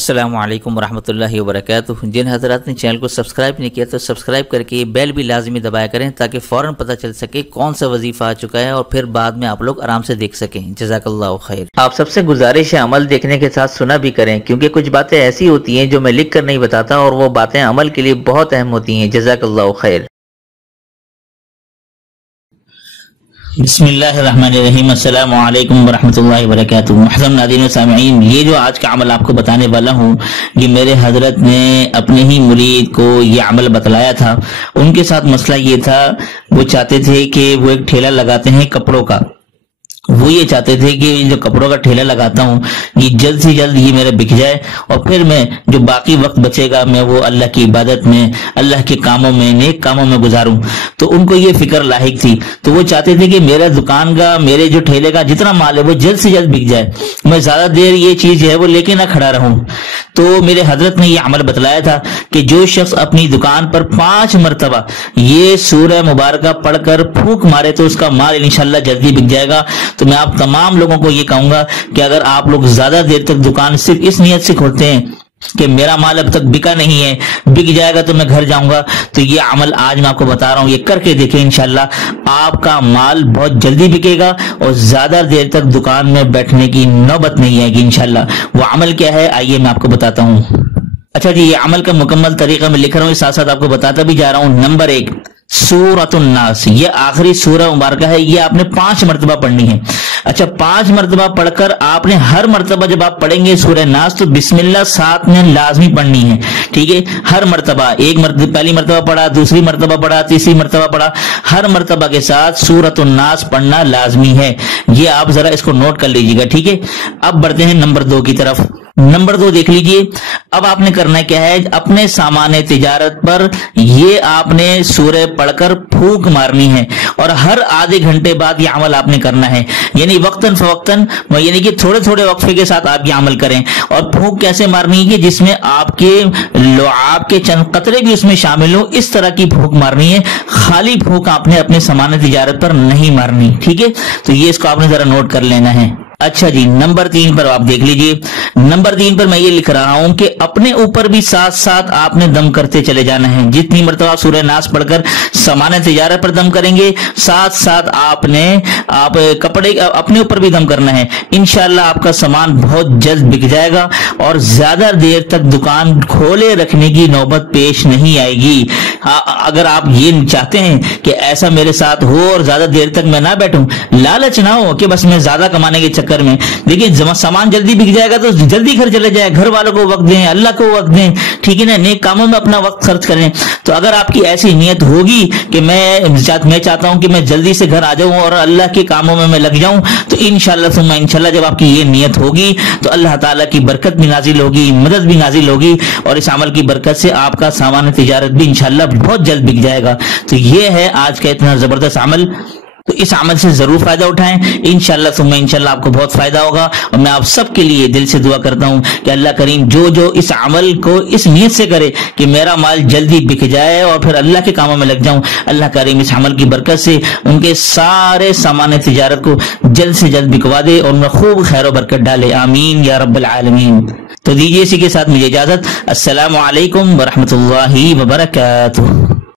अस्सलामु अलैकुम वरहमतुल्लाहि वबरकातुहू। जिन हज़रात ने चैनल को सब्सक्राइब नहीं किया तो सब्सक्राइब करके बेल भी लाजमी दबाया करें ताकि फ़ौरन पता चल सके कौन सा वजीफ़ा आ चुका है और फिर बाद में आप लोग आराम से देख सकें। जज़ाकल्लाहु खैर। आप सबसे गुजारिश है अमल देखने के साथ सुना भी करें, क्योंकि कुछ बातें ऐसी होती हैं जो मैं लिख कर नहीं बताता और वो बातें अमल के लिए बहुत अहम होती हैं। जज़ाकल्लाहु खैर। बिस्मिल्लाहिर्रहमानिर्रहीम। अस्सलामु अलैकुम वरहमतुल्लाहि वबरकातुहू। मुहतरम नाज़रीन व सामिईन, ये जो आज का अमल आपको बताने वाला हूँ, ये मेरे हजरत ने अपने ही मुरीद को ये अमल बतलाया था। उनके साथ मसला ये था, वो चाहते थे कि वो एक ठेला लगाते हैं कपड़ों का। वो ये चाहते थे कि जो कपड़ों का ठेला लगाता हूँ ये जल्द से जल्द ये मेरा बिक जाए और फिर मैं जो बाकी वक्त बचेगा मैं वो अल्लाह की इबादत में, अल्लाह के कामों में, नेक कामों में गुजारूं। तो उनको ये फिक्र लाहिक थी, तो वो चाहते थे कि मेरा दुकान का, मेरे जो ठेले का जितना माल है वो जल्द से जल्द बिक जाए, मैं ज्यादा देर ये चीज है वो लेके ना खड़ा रहूं। तो मेरे हजरत ने ये अमल बतलाया था कि जो शख्स अपनी दुकान पर 5 मरतबा ये सूरह मुबारक पढ़कर फूंक मारे तो उसका माल इंशाअल्लाह जल्दी बिक जाएगा। तो मैं आप तमाम लोगों को ये कहूंगा कि अगर आप लोग ज्यादा देर तक दुकान सिर्फ इस नियत से खोलते हैं कि मेरा माल अब तक बिका नहीं है, बिक जाएगा तो मैं घर जाऊंगा, तो ये अमल आज मैं आपको बता रहा हूं, ये करके देखें, इंशाल्लाह आपका माल बहुत जल्दी बिकेगा और ज्यादा देर तक दुकान में बैठने की नौबत नहीं आएगी इंशाल्लाह। वो अमल क्या है आइए मैं आपको बताता हूँ। अच्छा जी, ये अमल का मुकम्मल तरीका मैं लिख रहा हूँ, साथ साथ आपको बताता भी जा रहा हूँ। नंबर 1, सूरतुन नास, ये आखिरी सूरह मुबारक है, ये आपने 5 मरतबा पढ़नी है। अच्छा, 5 मरतबा पढ़कर आपने हर मरतबा जब आप पढ़ेंगे सूरह नास तो बिस्मिल्लाह साथ में लाजमी पढ़नी है, ठीक है। हर मरतबा, पहली मरतबा पढ़ा, दूसरी मरतबा पढ़ा, तीसरी मरतबा पढ़ा, हर मरतबा के साथ सूरतुन नास पढ़ना लाजमी है। ये आप जरा इसको नोट कर लीजिएगा, ठीक है। अब बढ़ते हैं नंबर 2 की तरफ। नंबर 2 देख लीजिए, अब आपने करना क्या है, अपने सामान तिजारत पर ये आपने सूरह पढ़कर फूंक मारनी है और हर आधे घंटे बाद ये अमल आपने करना है, यानी वक्तन फवक्तन, यानी कि थोड़े थोड़े वक्फे के साथ आप ये अमल करें। और फूंक कैसे मारनी है, जिसमें आपके चंद कतरे भी उसमें शामिल हो, इस तरह की फूंक मारनी है। खाली फूंक आपने अपने सामान तिजारत पर नहीं मारनी, ठीक है। तो ये इसको आपने जरा नोट कर लेना है। अच्छा जी, नंबर 3 पर आप देख लीजिए। नंबर 3 पर मैं ये लिख रहा हूं कि अपने ऊपर भी साथ साथ आपने दम करते चले जाना है। जितनी मरतबा सूरह नास पढ़कर सामान तिजारत पर दम करेंगे, साथ साथ आप कपड़े अपने ऊपर भी दम करना है। इंशाअल्लाह आपका सामान बहुत जल्द बिक जाएगा और ज्यादा देर तक दुकान खोले रखने की नौबत पेश नहीं आएगी। अगर आप ये चाहते हैं कि ऐसा मेरे साथ हो और ज्यादा देर तक मैं ना बैठूं, लालच ना हो कि बस मैं ज्यादा कमाने के चक्कर में, देखिए सामान जल्दी बिक जाएगा तो जल्दी घर चले जाए, घर वालों को वक्त दें, अल्लाह को वक्त दें, ठीक है ना, नेक कामों में अपना वक्त खर्च करें। तो अगर आपकी ऐसी नीयत होगी कि मैं चाहता हूं कि मैं जल्दी से घर आ जाऊं और अल्लाह के कामों में मैं लग जाऊं, तो इंशाअल्लाह सुम्मा इंशाअल्लाह जब आपकी ये नीयत होगी तो अल्लाह ताला की बरकत भी नाजिल होगी, मदद भी नाजिल होगी और इस अमल की बरकत से आपका सामान तिजारत भी इंशाअल्लाह बहुत जल्द बिक जाएगा। तो ये है आज का इतना जबरदस्त अमल, तो इस अमल से जरूर फायदा उठाएं। इंशाअल्लाह सुम्मा इंशाअल्लाह आपको बहुत फायदा होगा। और मैं आप सबके लिए दिल से दुआ करता हूं कि अल्लाह करीम जो इस अमल को इस नीयत से करे कि मेरा माल जल्दी बिक जाए और फिर अल्लाह के कामों में लग जाऊं, अल्लाह करीम इस अमल की बरकत से उनके सारे सामान तिजारत को जल्द से जल्द बिकवा दे और उनमें खूब खैर और बरकत डाले। आमीन या रब्बल आलमीन। तो दीजिए इसी के साथ मुझे इजाजत। अस्सलामु अलैकुम वरहमतुल्लाहि वबरकातुहू।